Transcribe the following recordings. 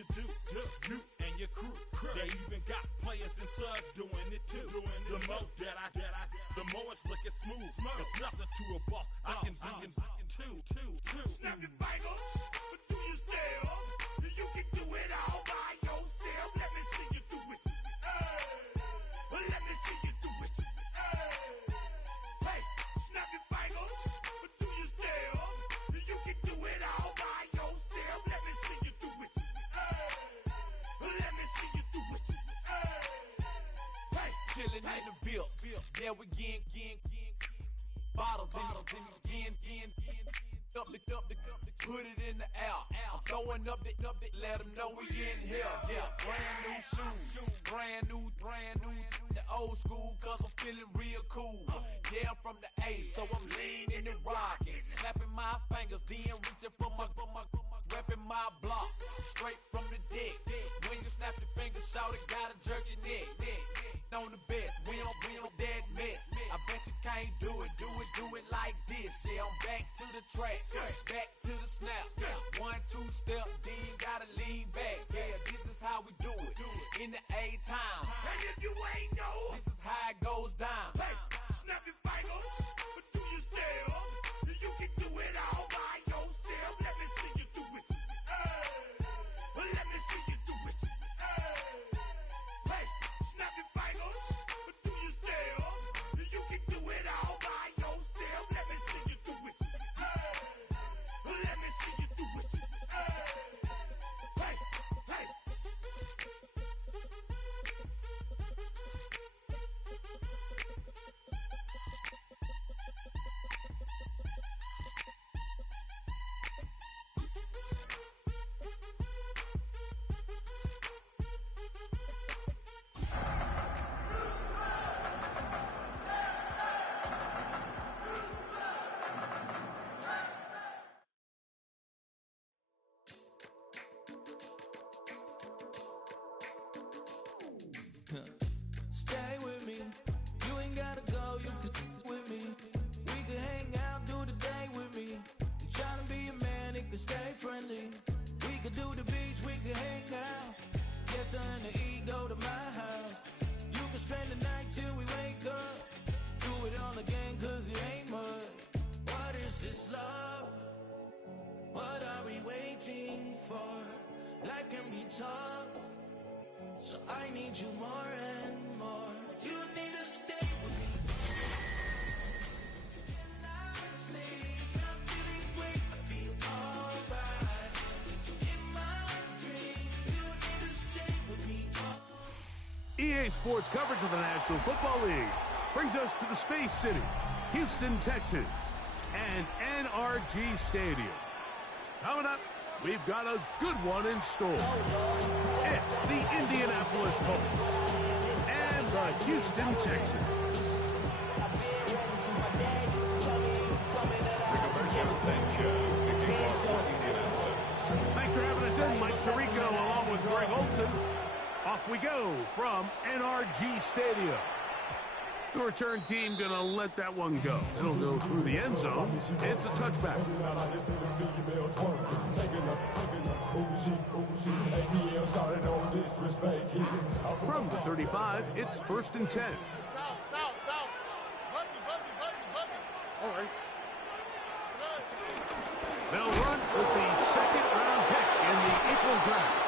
you do, you and your crew. They even got players and thugs doing it too. The more that I the more it's looking smooth. It's nothing to a boss. I can zoom two. Snap your fingers, but do you still? You can do it all by yourself. Let me see you do it. Let me see you do it. Hey, snap your fingers, but do you still? You can do it all by yourself. Let me see you do it. Let me see you do it. Hey, chillin' in the bill. Yeah, we again. Bottles in up the put it in the air. I'm throwing up the, let them know we in here. Yeah, brand new shoes, brand new. The old school, cause I'm feeling real cool. Yeah, I'm from the A, so I'm leaning and rocking. Snapping my fingers, then reaching for my repping my block. Straight from the dick. When you snap your fingers, shout it, gotta jerk your neck. On the best, we don't dead mess. I bet you can't do it like this. Yeah, I'm back to the track, back to the snap. 1, 2 step, then you gotta lean back. Yeah, this is how we do it. In the A-time. And if you ain't know, this is how it goes down. Hey, snap your fingers, but do you still? You can do it all by yourself. Let me see you do it. Let me see you do it. Hey, snap your fingers, but do you still? You can do it all by yourself. Let me see you do it. Let me see you do it. Hey. Stay with me, you ain't gotta go, you could with me. We could hang out, do the day with me. You tryna be a man, it could stay friendly. We could do the beach, we could hang out. Yes, her and the E go to my house. You could spend the night till we wake up. Do it all again, cause it ain't mud. What is this love? What are we waiting for? Life can be tough, so I need you more and more. You need to stay with me till I sleep. I'm feeling great, I feel alright. In my dreams, you need to stay with me all. EA Sports coverage of the National Football League brings us to the Space City, Houston, Texas, and NRG Stadium. Coming up, we've got a good one in store. It's the Indianapolis Colts and the Houston Texans. Thanks for having us in, Mike Tirico, along with Greg Olson. Off we go from NRG Stadium. The return team going to let that one go. It'll go through the end zone. It's a touchback. From the 35, it's 1st and 10. All right. They'll run with the second-round pick in the April draft.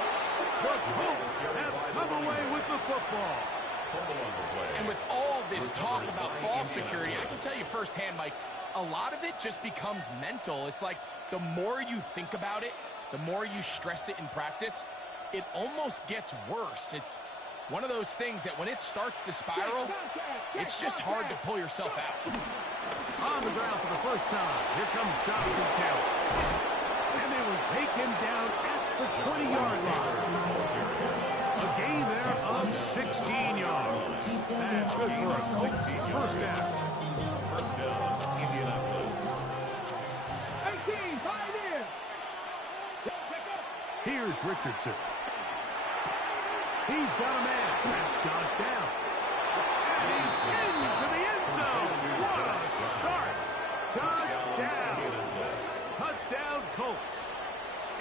The Colts have come away with the football. And with all this talk about ball security, I can tell you firsthand, Mike, a lot of it just becomes mental. It's like the more you think about it, the more you stress it in practice, it almost gets worse. It's one of those things that when it starts to spiral, it's just hard to pull yourself out. On the ground for the first time, here comes Jonathan Taylor. And they will take him down at the 20-yard line. A gain there of 16 yards. That's good for a 16 first down. First down, Indianapolis. 18, 5 in. Here's Richardson. He's got a man. That's Josh Downs. And he's into the end zone. What a start. Touchdown. Touchdown Colts.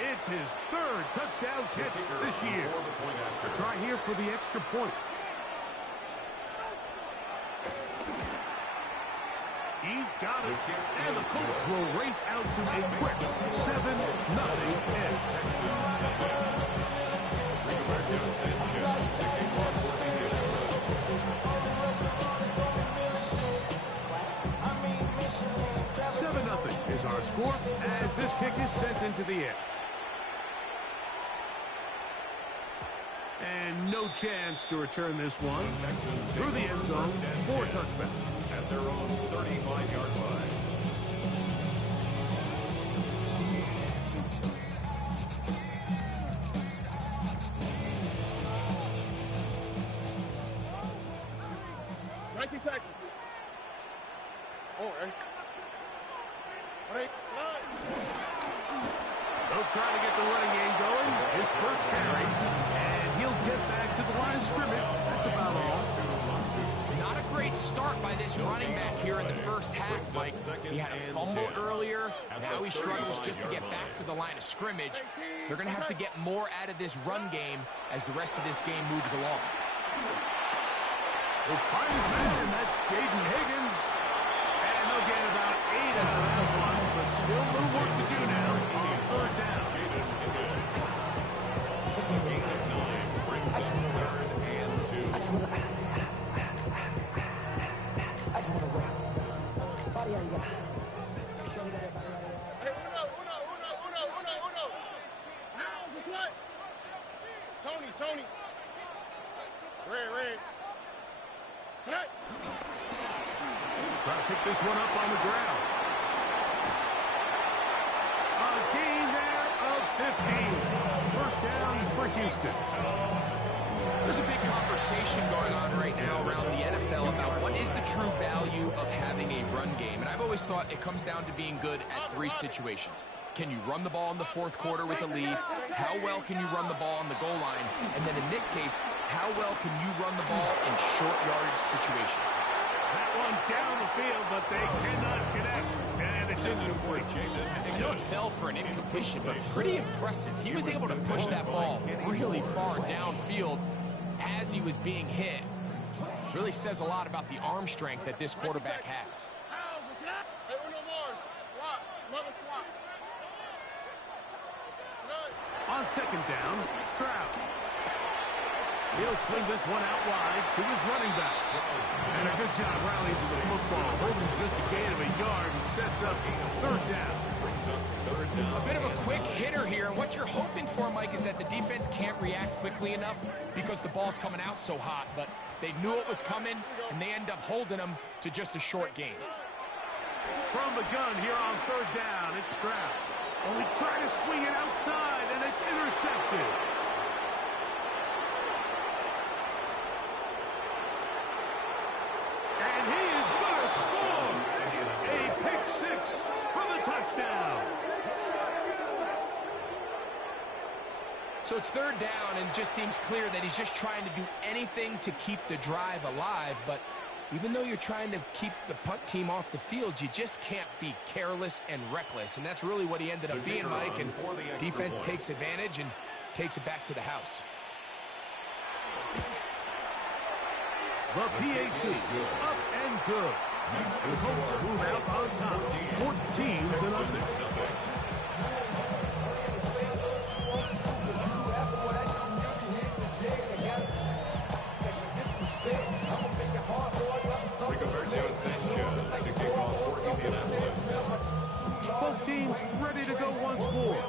It's his third touchdown catch this here. A try here for the extra point. He's got it. And the Colts will race out to a quick 7-0 edge. Is our score as this kick is sent into the air. And no chance to return this one through the end zone for a touchback. At their own 35-yard line. Texas. All right. They'll try to get the running game going. His first carry. And he'll get back to the line of scrimmage. That's about all. Not a great start by this running back here in the first half, Mike. He had a fumble earlier. Now he struggles just to get back to the line of scrimmage. They're going to have to get more out of this run game as the rest of this game moves along. We'll find his man. That's Jaden Higgins. And they'll get about 8 out of that one, but still a little work to do now on third down. Gain of 9 brings up 3rd and 2. Tony. Red. Cut. Try to pick this one up on the ground. A gain there of 15. First down for Houston. There's a big conversation going on right now around the NFL about what is the true value of having a run game. And I've always thought it comes down to being good at 3 situations. Can you run the ball in the 4th quarter with a lead? How well can you run the ball on the goal line? And then in this case, how well can you run the ball in short yardage situations? That one down the field, but they cannot connect. And it's incomplete. I know it fell for an incompletion, but pretty impressive. He was able to push that ball really far downfield as he was being hit. Really says a lot about the arm strength that this quarterback has. On second down, Stroud. He'll swing this one out wide to his running back. And a good job rallying to the football, holding just a gain of a yard and sets up 3rd down. A bit of a quick hitter here, and what you're hoping for, Mike, is that the defense can't react quickly enough because the ball's coming out so hot, but they knew it was coming, and they end up holding them to just a short gain. From the gun here on 3rd down, it's Stroud. Only try to swing it outside, and it's intercepted. And he is going to score. A pick 6 for the touchdown. So it's 3rd down, and it just seems clear that he's just trying to do anything to keep the drive alive, but even though you're trying to keep the punt team off the field, you just can't be careless and reckless. And that's really what he ended up being, Mike. And defense takes advantage and takes it back to the house. The PAT, up and good. The Colts move out on top, 14-0. Both teams ready to go once more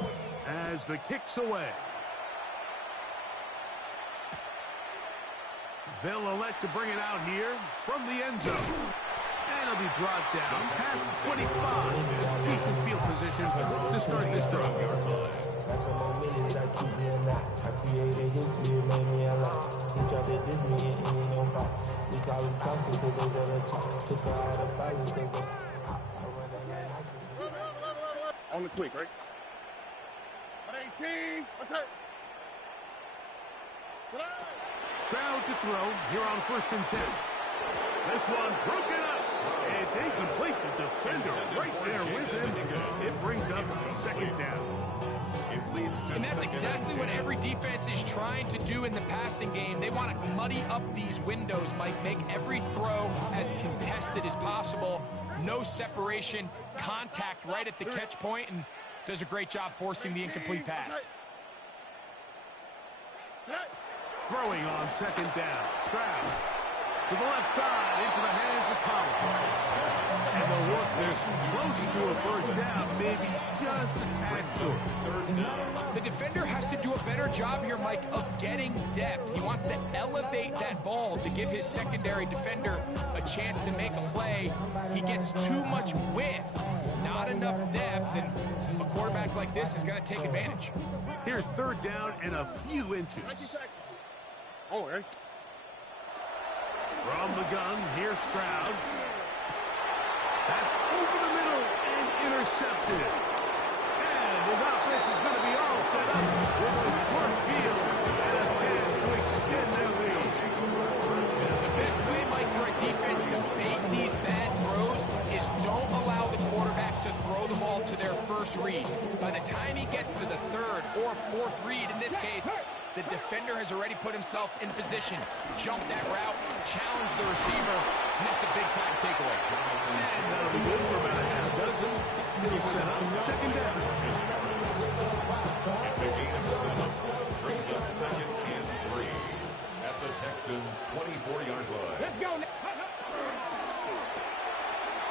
as the kick's away. They'll elect to bring it out here from the end zone. And it'll be brought down past the 25. Decent field position to start this drive. That's a moment I keep me a knot. I created history, it made me a lot. He tried to diss me and he ain't no fight. We call him toxic because they got a chop. Took her out of fight because on the quick, right? 18. What's that? Stroud to throw here on 1st and 10. This one broken up. It's incomplete. The defender right there with him. It brings up 2nd down. It leads to And that's second exactly and what 10. every defense is trying to do in the passing game. They want to muddy up these windows, Mike, make every throw as contested as possible. No separation, contact right at the catch point, and does a great job forcing the incomplete pass. Throwing on second down. Stroud to the left side into the hands of Powell. And they'll work this close to a first down, maybe just a tad short. The defender has to do a better job here, Mike, of getting depth. He wants to elevate that ball to give his secondary defender a chance to make a play. He gets too much width, not enough depth, and a quarterback like this is going to take advantage. Here's third down and a few inches. Oh, right. From the gun, here's Stroud. That's over the middle and intercepted. And his offense is going to be all set up with a short field and a chance to extend their lead. The best way, Mike, for a defense to make these bad throws is don't allow the quarterback to throw the ball to their first read. By the time he gets to the third or fourth read, in this case, the defender has already put himself in position, jumped that route, challenged the receiver, and that's a big-time takeaway. And that'll be good for about a half dozen. It'll set up second down. It's a gain of 7. Brings up second and 3 at the Texans' 24-yard line. Let's go.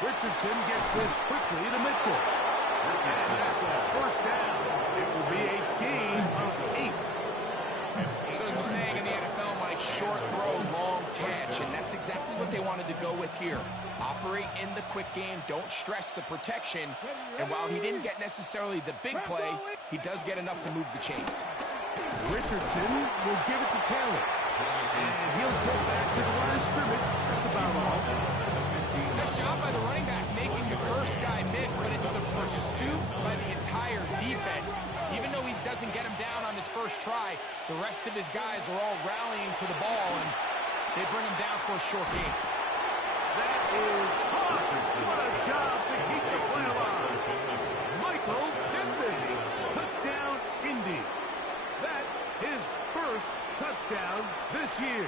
Richardson gets this quickly to Mitchell. And that's a first down. It will be a gain of 8. So as a saying in the NFL, Mike, short throw, long catch, and that's exactly what they wanted to go with here. Operate in the quick game, don't stress the protection, and while he didn't get necessarily the big play, he does get enough to move the chains. Richardson will give it to Taylor. And he'll go back to the line of scrimmage. That's about all. Nice job by the running back making the first guy miss, but it's the pursuit by the entire defense. Even though he doesn't get him down on his first try, the rest of his guys are all rallying to the ball, and they bring him down for a short gain. That is hard. What a job to keep the play alive. Michael Pittman. Touchdown, Indy. That his first touchdown this year.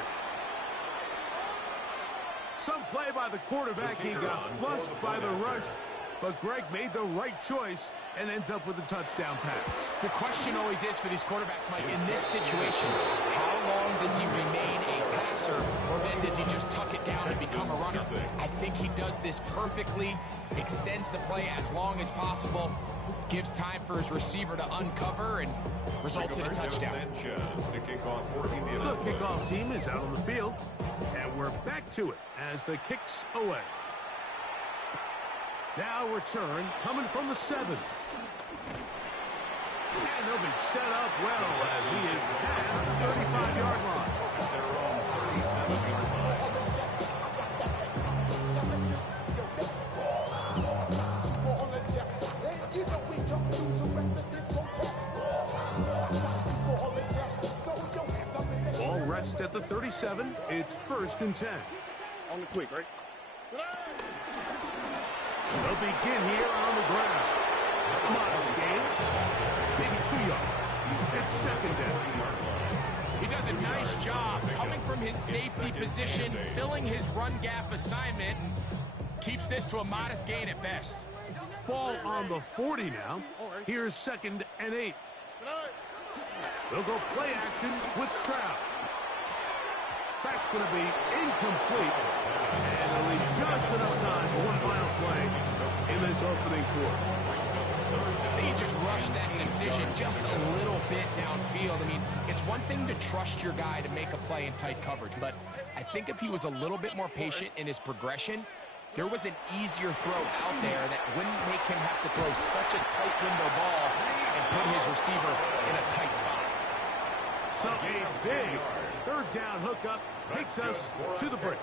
Some play by the quarterback. He got flushed by the rush, but Greg made the right choice and ends up with a touchdown pass. The question always is for these quarterbacks, Mike, in this situation, how long does he remain a passer, or then does he just tuck it down and become a runner? I think he does this perfectly, extends the play as long as possible, gives time for his receiver to uncover, and results in a touchdown. To kick off The kickoff team is out on the field, and we're back to it as the kick's away. Now return coming from the 7. And they'll be set up well as he is past the 35-yard line. their own 37-yard line. Ball rests at the 37. It's 1st and 10. On the quick, right? They'll begin here on the ground. Modest gain. Maybe 2 yards. It's 2nd down. He does a nice job coming from his safety position, filling his run gap assignment, and keeps this to a modest gain at best. Ball on the 40 now. Here's 2nd and 8. They'll go play action with Stroud. That's going to be incomplete. And they'll leave just enough time for one final play in this opening quarter. He just rushed that decision just a little bit downfield. I mean, it's one thing to trust your guy to make a play in tight coverage, but I think if he was a little bit more patient in his progression, there was an easier throw out there that wouldn't make him have to throw such a tight window ball and put his receiver in a tight spot. So a big 3rd down hookup takes us to the break.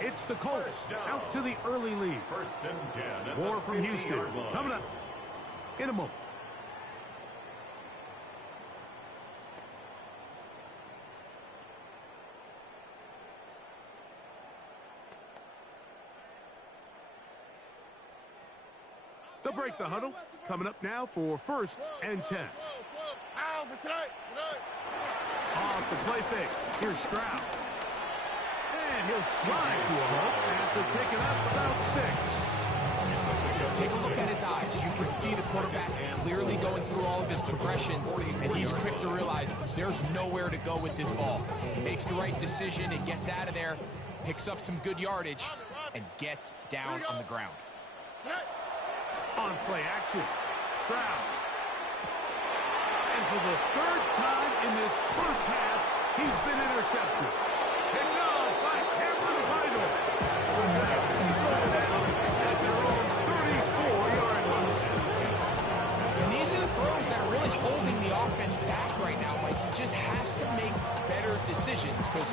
It's the Colts out to the early lead. 1st and 10. More from Houston coming up in a moment. They'll break the huddle. Coming up now for 1st and 10. Off the play fake. Here's Stroud. And he'll slide to a hole after picking up about 6. Take a look at his eyes. You can see the quarterback clearly going through all of his progressions, and he's quick to realize there's nowhere to go with this ball. He makes the right decision and gets out of there, picks up some good yardage, and gets down on the ground. On play action, Stroud. And for the 3rd time in this first half, he's been intercepted. Picked off by Cameron Vidal. So now he's going down at their own 34-yard line. And these are the throws that are really holding the offense back right now. Like, he just has to make better decisions because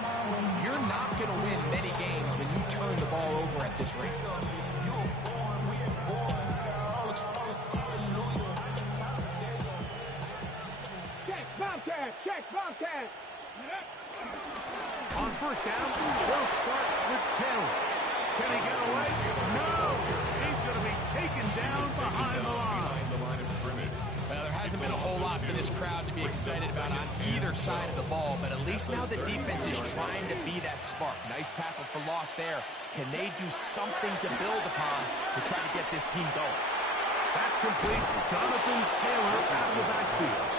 you're not going to win many games when you turn the ball over at this rate. Check, Bobcat! On first down, they'll start with Taylor. Can he get away? No! He's going to be taken down behind the line of scrimmage. Well, there hasn't been a whole lot for this crowd to be excited about on either side of the ball, but at least now the defense is trying to be that spark. Nice tackle for loss there. Can they do something to build upon to try to get this team going? That's complete. Jonathan Taylor out of the backfield.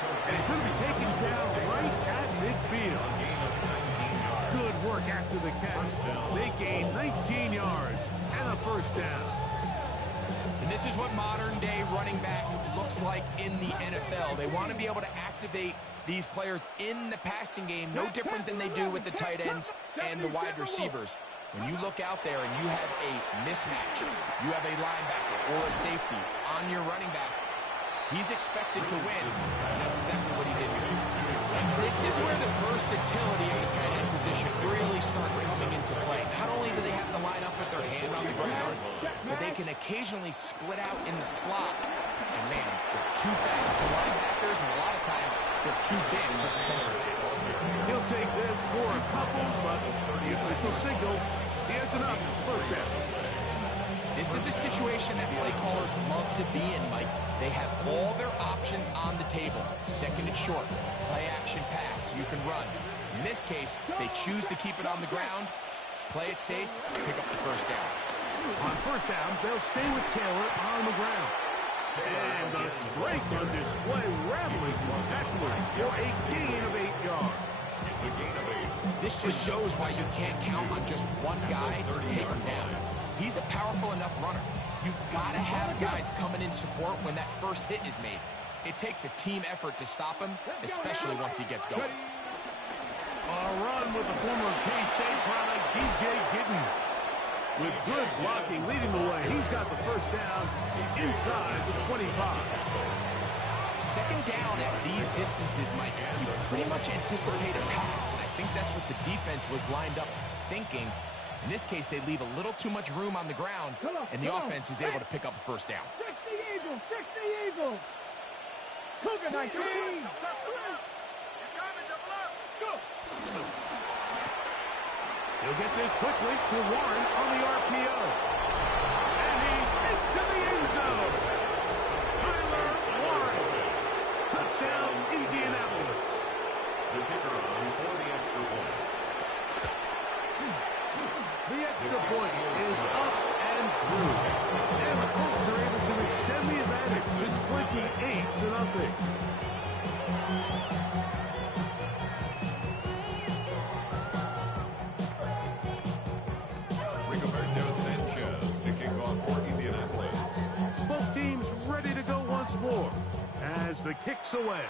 And he's going to be taken down right at midfield. Good work after the catch. They gain 19 yards and a first down. And this is what modern-day running back looks like in the NFL. They want to be able to activate these players in the passing game, no different than they do with the tight ends and the wide receivers. When you look out there and you have a mismatch, you have a linebacker or a safety on your running back, he's expected to win, and that's exactly what he did here. And this is where the versatility of the tight end position really starts coming into play. Not only do they have to line up with their hand on the ground, but they can occasionally split out in the slot. And man, they're too fast for linebackers, and a lot of times they're too big for defensive backs. He'll take this for a couple, but the official signal, he has enough. First down. This is a situation that play callers love to be in, Mike. They have all their options on the table. Second and short, play action pass, you can run. In this case, they choose to keep it on the ground, play it safe, pick up the first down. On first down, they'll stay with Taylor on the ground. And the strength on display, rattling tacklers for a gain of 8 yards. It's a gain of 8. This just shows why you can't count on just one guy to take him down. He's a powerful enough runner. You've got to have guys coming in support when that first hit is made. It takes a team effort to stop him, especially once he gets going. A run with the former K-State product, DJ Giddens. With good blocking leading the way, he's got the first down inside the 25. Second down at these distances, Mike, you pretty much anticipate a pass, and I think that's what the defense was lined up thinking. In this case, they leave a little too much room on the ground, and the offense is able to pick up a first down. 60 Eagles! 60 Eagles! Cougar 19! He'll get this quickly to Warren on the RPO. And he's into the end zone. Tyler Warren. Touchdown, Indianapolis. The kicker on for the extra point. The extra point is up and through. And the Colts are able to extend the advantage to 28-0. Rigoberto Sanchez to kick off for Indianapolis. Both teams ready to go once more as the kick's away.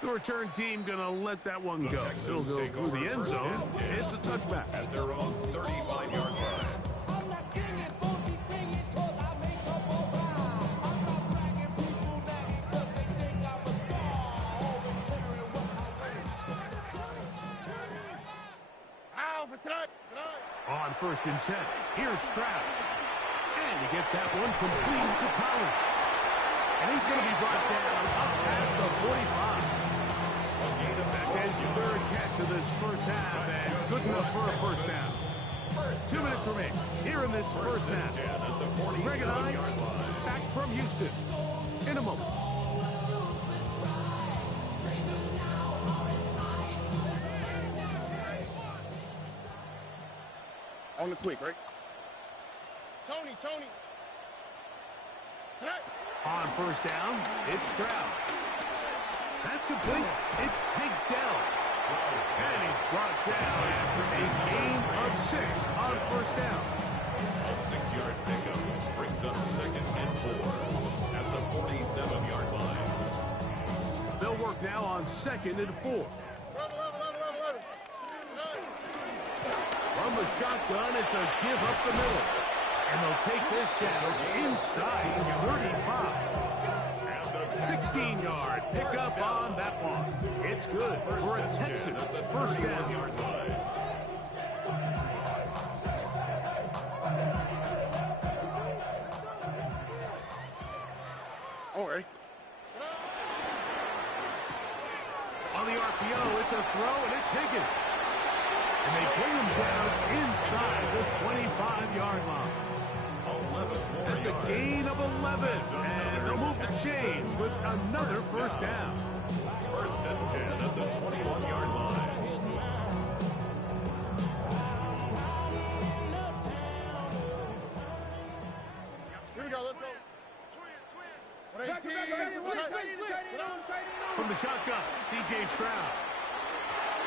The return team going to let that one go. It'll go through the end zone. It's a touchback. At their own 35-yard line. On first and 10, here's Stroud. And he gets that one complete to Collins. And he's going to be brought down up past the 45. That's his third catch of this first half, and good enough for a first down. 2 minutes remain here in this first half. Greg and I, back from Houston. in a moment. On the quick, right? Tony. Tonight. On first down, it's Stroud. That's complete. It's Tank Dell. And he's brought down after a gain of 6 on first down. A 6-yard pickup brings up 2nd and 4 at the 47-yard line. They'll work now on 2nd and 4. From the shotgun, it's a give up the middle. And they'll take this down inside 35. 16-yard pickup on that one. It's good for a Texans first down. All right. On the RPO, it's a throw, and it's Higgins. And they bring him down inside the 25-yard line. That's a gain of 11. And they'll move the chains with another first down. 1st and 10 at the 21-yard line. Here we go, let's go. From the shotgun, C.J. Stroud.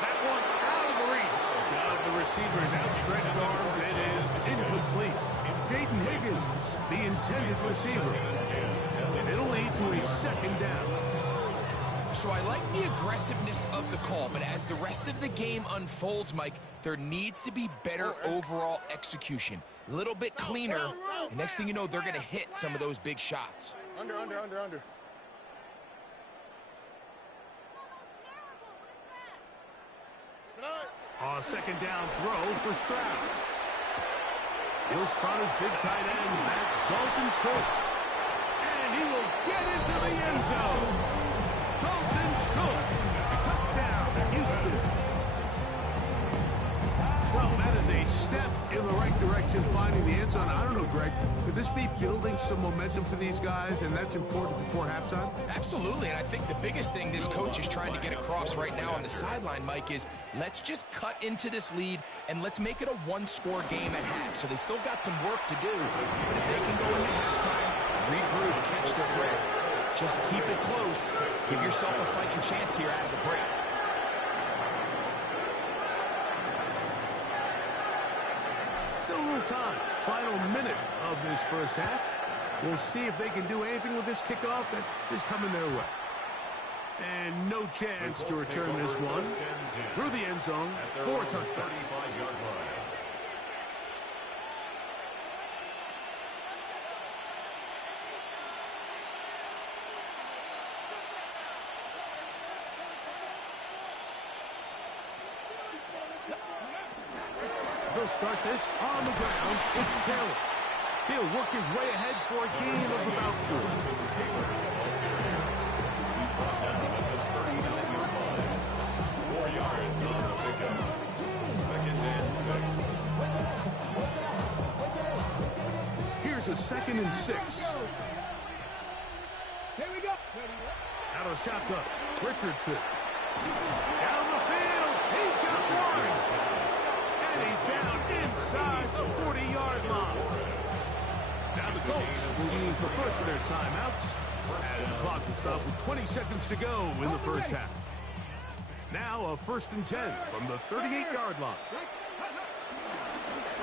That one out of the reach of the receiver's outstretched arms. It is incomplete. Jaden Higgins, the intended receiver. And it'll lead to a 2nd down. So I like the aggressiveness of the call, but as the rest of the game unfolds, Mike, there needs to be better overall execution. A little bit cleaner, and next thing you know, they're going to hit some of those big shots. Under. 2nd down throw for Stroud. He'll spot his big tight end. That's Dalton Schultz. And he will get into the end zone. Dalton Schultz. Touchdown, Houston. Well, that is a step in the right direction, finding the end zone. I don't know, Greg. Could this be building some momentum for these guys, and that's important before halftime? Absolutely, and I think the biggest thing this coach is trying to get across right now on the sideline, Mike, is let's just cut into this lead and let's make it a one-score game at half. So they still got some work to do, but if they can go into halftime, regroup, catch their breath, just keep it close, give yourself a fighting chance here out of the break. Still a little time. Final minute of this first half. We'll see if they can do anything with this kickoff that is coming their way. And no chance to return this one through the end zone for a touchdown. They'll start this on the ground. It's Taylor. He'll work his way ahead for a gain of about 4. He's brought down at the 39-yard line. 4 yards on the pickup. 2nd and 6. Here's a 2nd and 6. Here we go. Out of shotgun. Richardson. Down the field. He's got one. And he's down inside the 40-yard line. Now the Colts will use the first of their timeouts as the clock will stop with 20 seconds to go in the first half. Now a 1st and 10 from the 38-yard line.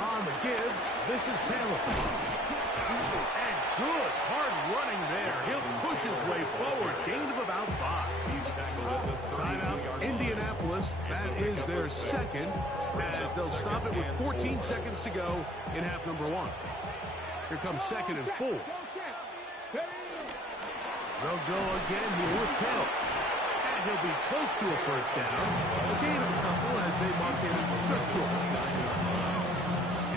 On the give, this is Taylor. And good hard running there. He'll push his way forward. Gain of about 5. He's tackled at the 32-yard Timeout, line. Indianapolis. That is their 2nd, as they'll stop it with 14 seconds to go in half number 1. Here comes 2nd and 4. They'll go again here with Taylor. And he'll be close to a first down. A gain of a couple as they mark him just short.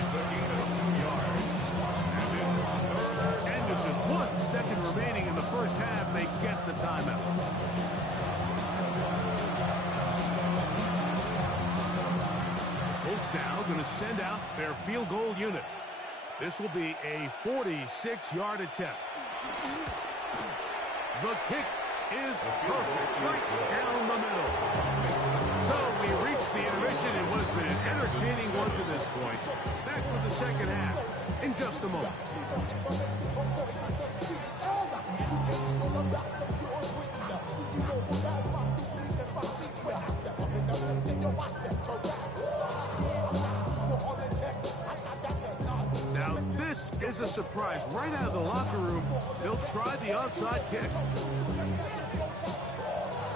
It's a gain of 2 yards. And with just 1 second remaining in the first half, they get the timeout. Colts now going to send out their field goal unit. This will be a 46-yard attempt. The kick is perfect, right down the middle. So we reached the intermission. It was been an entertaining one to this point. Back with the second half in just a moment. Now this is a surprise. Right out of the locker room, they'll try the onside kick.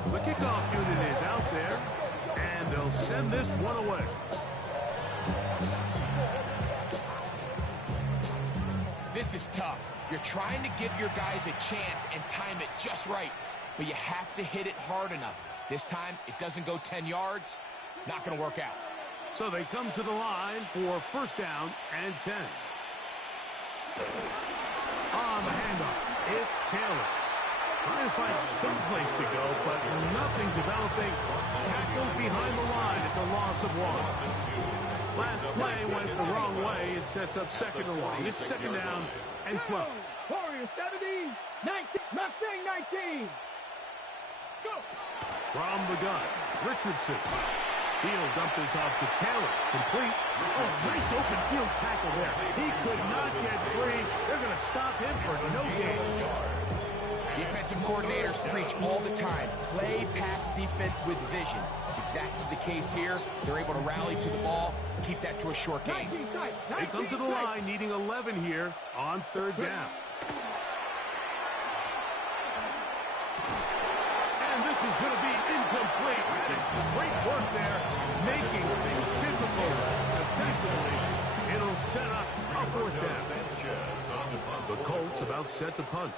The kickoff unit is out there, and they'll send this one away. This is tough. You're trying to give your guys a chance and time it just right, but you have to hit it hard enough. This time, it doesn't go 10 yards. Not going to work out. So they come to the line for first down and 10. On the handoff, it's Taylor. Trying to find some place to go, but nothing developing. Tackled behind the line. It's a loss of 1. Last play went the wrong way. It sets up second and long. It's second down and 12. Warriors 70, 19, Mustang 19. Go. From the gun, Richardson. Field dumped this off to Taylor. Complete. Oh, nice open field tackle there. He could not get free. They're going to stop him for no gain. Defensive coordinators preach all the time. Play pass defense with vision. It's exactly the case here. They're able to rally to the ball, keep that to a short game. They come to the line needing 11 here on third down. And this is going to be incomplete. Great work there, making things difficult defensively. It'll set up a fourth down. The Colts about set to punt.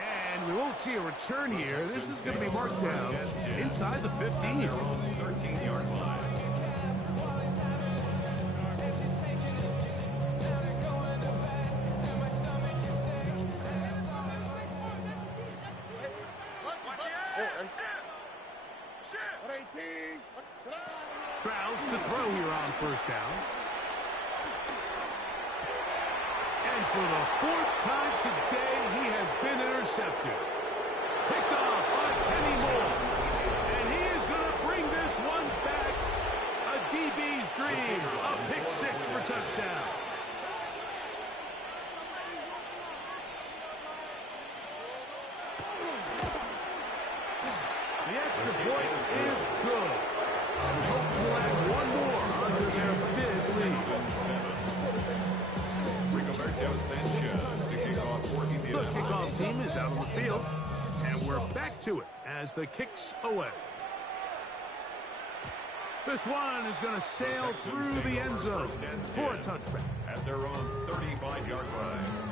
And we won't see a return here. This is going to be marked down inside the 15. 13-yard line. Strauss to throw here on first down. And for the fourth time today, he has been intercepted. Picked off by Kenny Moore. And he is going to bring this one back. A DB's dream. A pick six for touchdown. The extra point is good. And the Colts will add one more onto their big lead. Rigoberto Sanchez to kick off for The Indianapolis. kickoff team is out on the field, and we're back to it as the kick's away. This one is going to sail through the end zone for a touchback. At their own 35-yard line.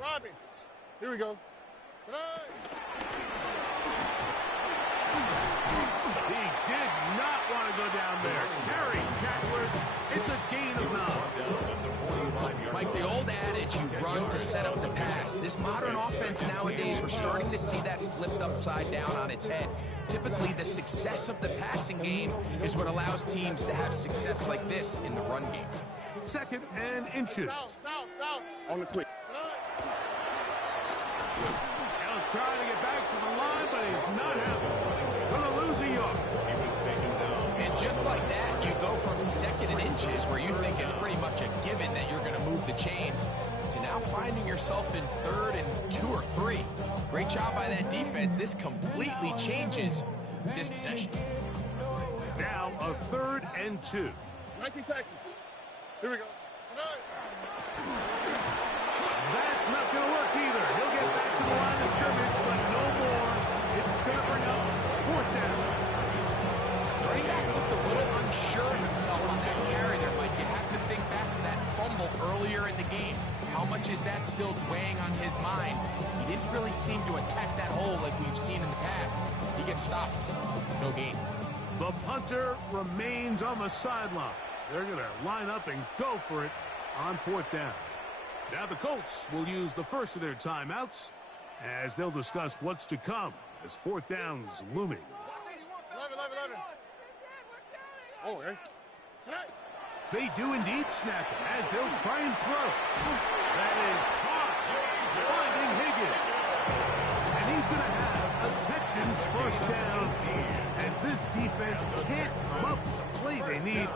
Robbie. Here we go. He did not want to go down there. Carry tacklers. It's a gain of 9. Like the old adage, you run to set up the pass. This modern offense nowadays, we're starting to see that flipped upside down on its head. Typically, the success of the passing game is what allows teams to have success like this in the run game. Second and inches. South. On the quick. He'll try to get back to the line, but he's not having. Going to lose a yard. He was taken down. And just like that, you go from second and inches, where you think it's pretty much a given that you're going to move the chains, to now finding yourself in third and 2 or 3. Great job by that defense. This completely changes this possession. Now a third and 2. 19 Texas. Here we go. That's not going to work either. He'll get back to the line of scrimmage, but no more. It's going to bring up fourth down. Running back looked a little unsure of himself on that carry there, Mike. You have to think back to that fumble earlier in the game. How much is that that's still weighing on his mind. He didn't really seem to attack that hole like we've seen in the past. He gets stopped. No gain. The punter remains on the sideline. They're going to line up and go for it on 4th down. Now the Colts will use the first of their timeouts as they'll discuss what's to come as 4th down's looming. 11. Oh, okay. They do indeed snap it as they'll try and throw. That is caught. Finding Higgins. And he's going to have a Texans first down as this defense can't come up with the play they need.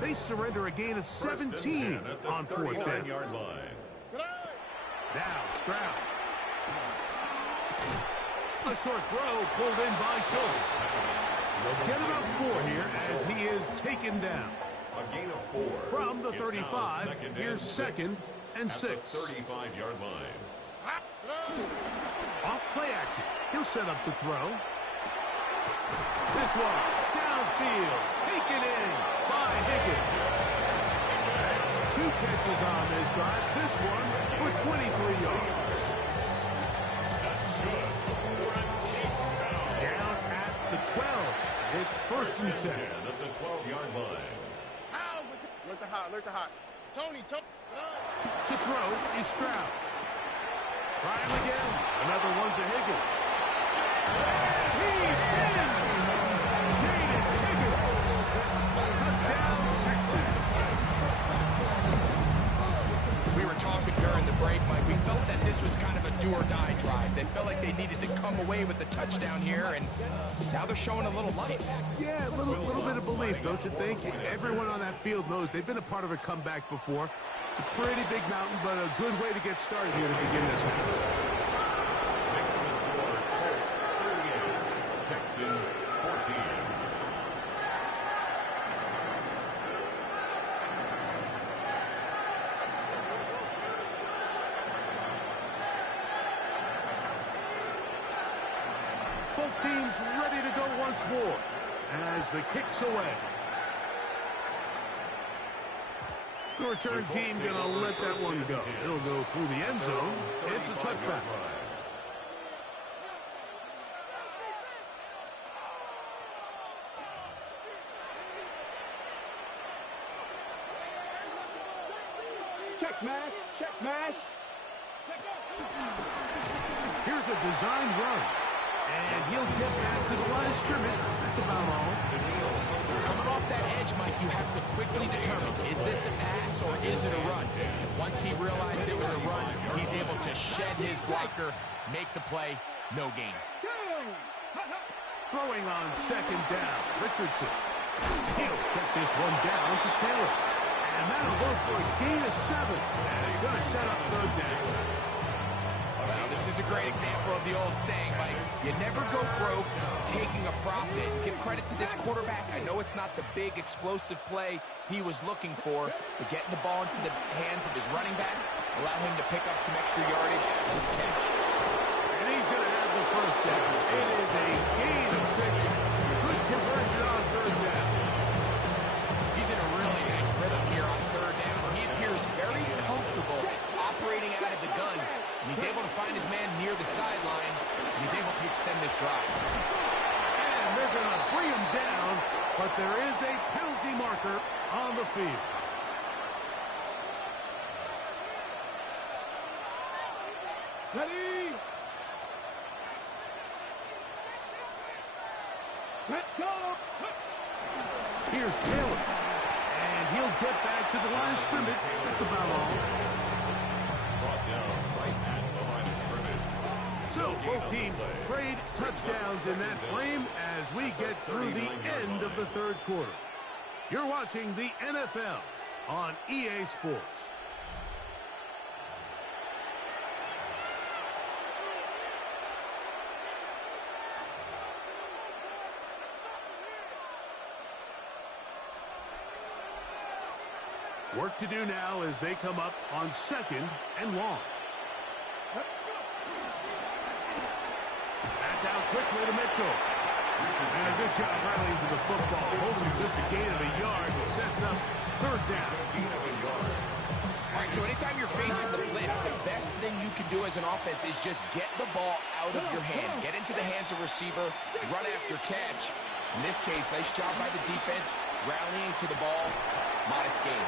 They surrender a gain of 17 on 4th down. Now Stroud. A short throw pulled in by Schultz. They'll get about 4 here as he is taken down. A gain of 4. From the 35, here's 2nd and 6. 35-yard line. Off play action. He'll set up to throw. This one, downfield, taken in by Higgins. That's 2 catches on this drive. This one for 23 yards. Down at the 12. It's 1st and 10. At the 12-yard line. Alert the hot. Tony. To throw is Stroud. Try him again. Another one to Higgins. And he's in! Jaden Higgins. Touchdown, Texans. We were talking during the break, Mike. We felt that this was kind of a do-or-die drive. They felt like they needed to come away with the touchdown here, and now they're showing a little life. Yeah, a little bit of belief, don't you think? Everyone on that field knows they've been a part of a comeback before. It's a pretty big mountain, but a good way to get started here to begin this one. Next to score, Colts 38, Texans 14. Both teams ready to go once more as the kick's away. The return team going to let that one go. It'll go through the end zone. It's a touchback. Check mash. Here's a designed run. And he'll get back to the line of scrimmage. That's about all. Coming off that edge, Mike, you have to quickly determine, is this a pass or is it a run? And once he realized it was a run, he's able to shed his blocker, make the play, no gain. Throwing on 2nd down, Richardson. He'll check this one down to Taylor. And that'll go for a gain of 7. And it's going to set up 3rd down. Well, this is a great example of the old saying, Mike, you never go broke taking a profit. Give credit to this quarterback. I know it's not the big explosive play he was looking for, but getting the ball into the hands of his running back, allow him to pick up some extra yardage after the catch. And he's going to have the 1st down. It is a gain of 6. Good conversion on 3rd down. He's in a really nice rhythm here on 3rd down. He appears very comfortable operating out of the gun. And he's able to find his man near the sideline, and he's able to extend this drive. And they're going to bring him down, but there is a penalty marker on the field. Ready? Let's go! Here's Taylor. And he'll get back to the line of scrimmage. That's about all. Brought down right at the line of scrimmage. So both teams trade touchdowns in that frame as we get through the end of the 3rd quarter. You're watching the NFL on EA Sports. Work to do now as they come up on 2nd and long. That's out quickly to Mitchell. And a good job rallying to the football. Holding just a gain of a yard and sets up 3rd down. All right, so anytime you're facing the blitz, the best thing you can do as an offense is just get the ball out of your hand. Get into the hands of receiver, run after catch. In this case, nice job by the defense, rallying to the ball. Modest gain.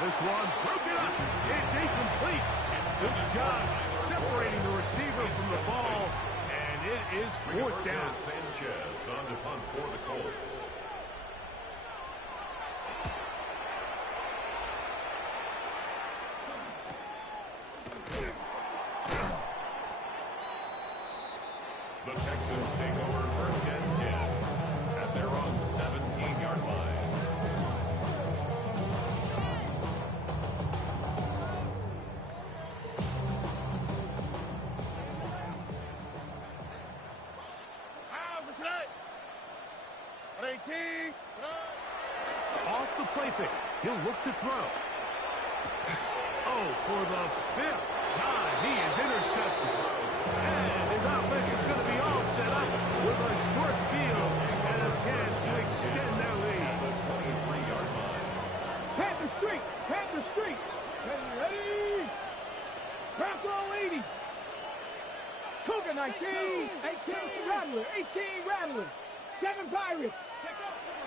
This one broken up. It's incomplete. Good job separating the receiver from the ball, and it is fourth down. Sanchez on to punt for the Colts. The Texans take over first and 10 at their own 17-yard line. Off the play fake. He'll look to throw. Oh, for the fifth time, he is intercepted. And his offense is going to be all set up with a short field and a chance to extend their lead. At the 23-yard line. Panther Street! Panther Street! Ready? Crack roll 80! Cougar 19! 18 Rattler! 18 Rattler! 7 Pirates!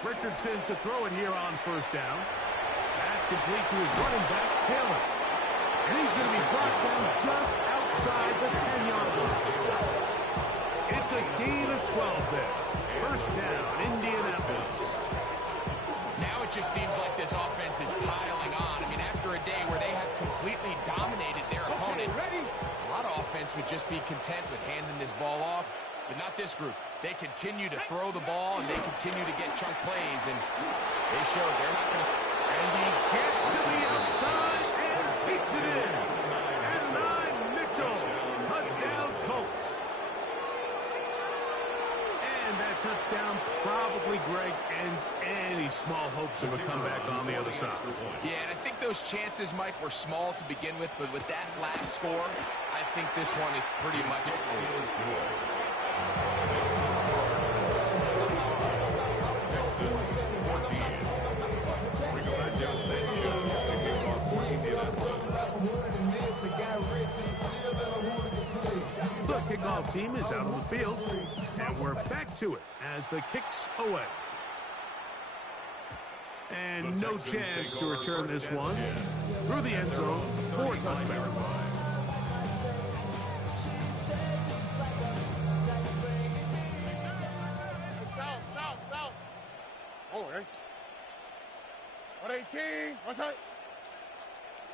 Richardson to throw it here on first down. That's complete to his running back, Taylor. And he's going to be brought down just outside the 10-yard line. It's a gain of 12 there. First down, Indianapolis. Now it just seems like this offense is piling on. I mean, after a day where they have completely dominated their opponent, a lot of offense would just be content with handing this ball off. But not this group. They continue to throw the ball, and they continue to get chunk plays, and they show they're not going to... And he gets to the outside and takes it in. And Mitchell. Touchdown, Colts. And that touchdown probably, Greg, ends any small hopes of a comeback on the other side. Yeah, and I think those chances, Mike, were small to begin with, but with that last score, I think this one is pretty much over. Texans 14. Rigoberto Sanchez to kick off for Indianapolis. The kickoff team is out on the field, and we're back to it as the kick's away. And no chance to return this one through the end zone for a touchback. Oh, right. 118. What's that?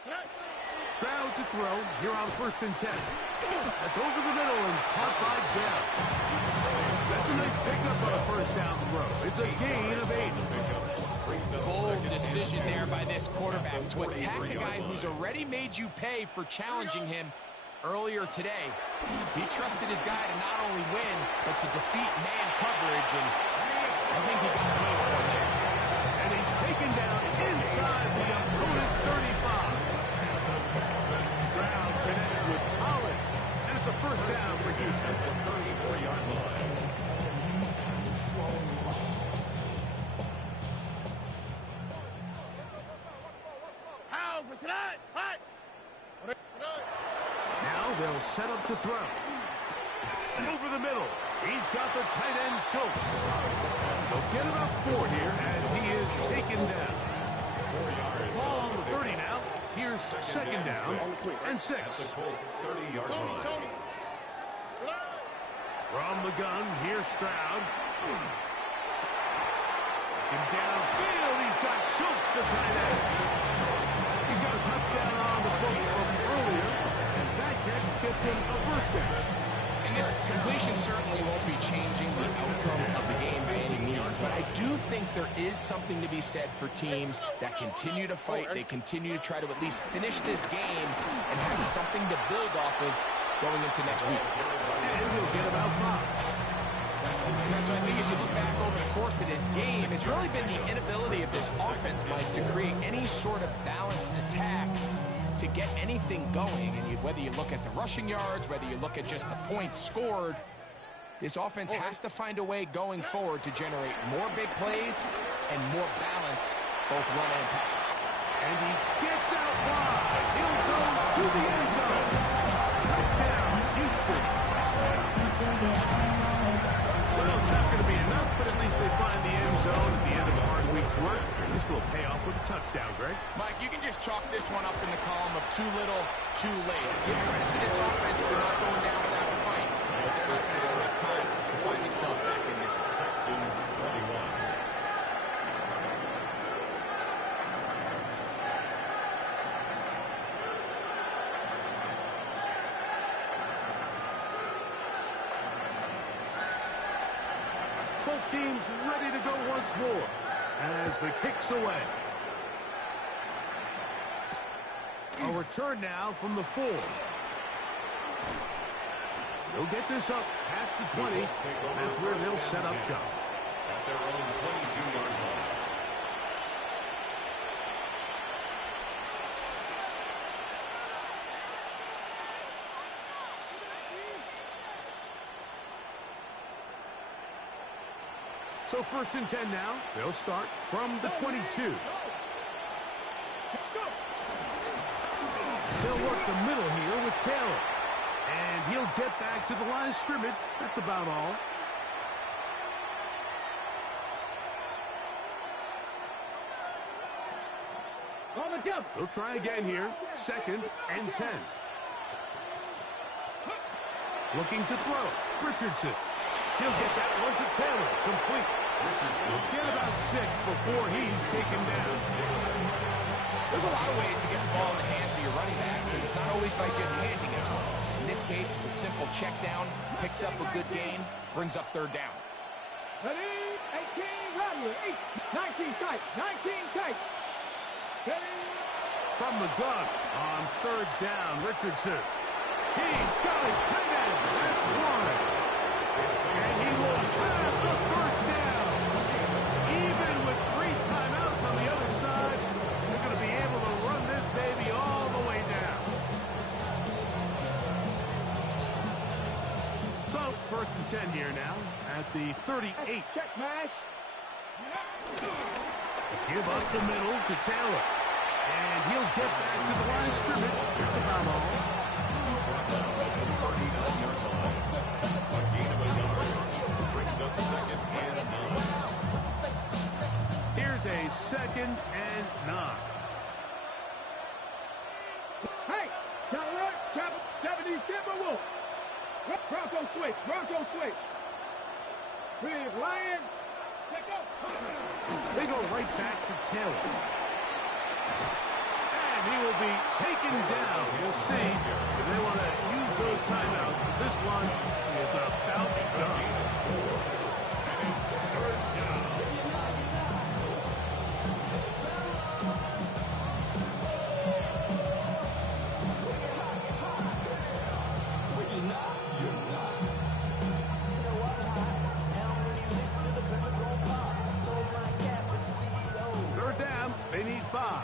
Stroud to throw here on first and 10. That's over the middle and caught by Jeff. That's a nice pickup on a first down throw. It's a gain of 8. Bold decision there by this quarterback to attack a guy who's already made you pay for challenging him earlier today. He trusted his guy to not only win, but to defeat man coverage, and I think he got paid for it there. And he's taken down inside the opponent's 35. Stroud connects with Holland, and it's a first down for Houston. 34-yard line. Now they'll set up to throw. Over the middle, he's got the tight end Schultz. They'll get about 4 here as he is taken down. Ball on the 30 now. Here's second down and 6. The Colts 30-yard line. From the gun, here's Stroud. And downfield, he's got Schultz, the tight end. He's got a touchdown on the books from earlier, and that catch gets him a first down. And this completion certainly won't be changing the outcome of the game by any means, but I do think there is something to be said for teams that continue to fight. They continue to try to at least finish this game and have something to build off of going into next week. And he'll get about 5. So I think as you look back over the course of this game, it's really been the inability of this offense, Mike, to create any sort of balanced attack to get anything going. And whether you look at the rushing yards, whether you look at just the points scored, this offense has to find a way going forward to generate more big plays and more balance, both run and pass. And he gets out wide. And he'll go to the end zone. Touchdown, Houston. Well, it's not going to be enough, but at least they find the end zone at the end of a hard week's work. And this will pay off with a touchdown, Greg. Mike, you can just chalk this one up in the column of too little, too late. Give credit to this offense for not going down without a fight. Especially at enough times to find themselves back in this one. Texans 31. Both teams ready to go once more as the kick's away. A return now from the 4. They'll get this up past the 20. That's where they'll set up shop. At their own 22-yard line. So 1st and 10 now. They'll start from the 22. They'll work the middle here with Taylor. And he'll get back to the line of scrimmage. That's about all. On the jump. They'll try again here. 2nd and 10. Looking to throw. Richardson. He'll get that one to Taylor. Complete. He'll get about 6 before he's taken down. There's a lot of ways to get the ball in the hands of your running backs, and it's not always by just handing it to them. In this case, it's a simple check down, picks up a good gain, brings up 3rd down. Ready, 18, Rodley, 19 tight, 19 tight. Ready. From the gun on 3rd down, Richardson. He's got his tight end. That's 1. And he will have the 1st down. Even with 3 timeouts on the other side, they're going to be able to run this baby all the way down. So, 1st and 10 here now at the 38. Check smash. Give up the middle to Taylor. And he'll get back to the line of scrimmage. That's about all. He's brought down at the 39-yard line. A gain of a yard brings up 2nd and 9. Here's a 2nd and 9. Hey, Cadillac, 70 Timberwolf. Bronco switch, Bronco switch. Big Lion, let go. They go right back to Taylor. And he will be taken down. We'll see if they want to use those timeouts, because this one is about done. And it's 3rd down. They need 5.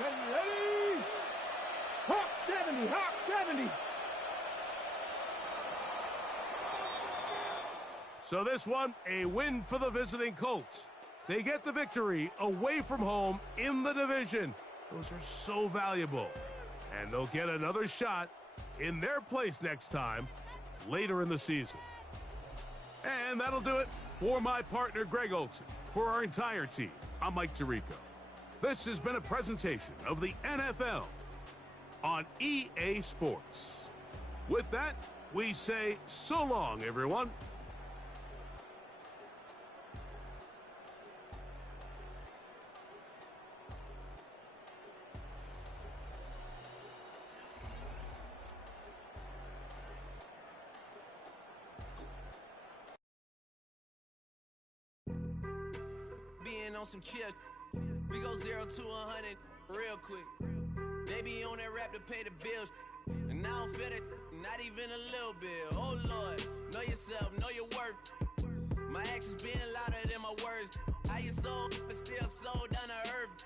Ready. Hawk 70, Hawk 70. So this one, a win for the visiting Colts. They get the victory away from home in the division. Those are so valuable. And they'll get another shot in their place next time, later in the season. And that'll do it for my partner, Greg Olsen. For our entire team, I'm Mike Tirico. This has been a presentation of the NFL on EA Sports. With that, we say so long, everyone. On some chill, we go 0 to 100 real quick. They be on that rap to pay the bills, and I don't feel it, not even a little bit. Oh Lord, know yourself, know your worth. My actions being louder than my words. How you sold, but still sold down to earth.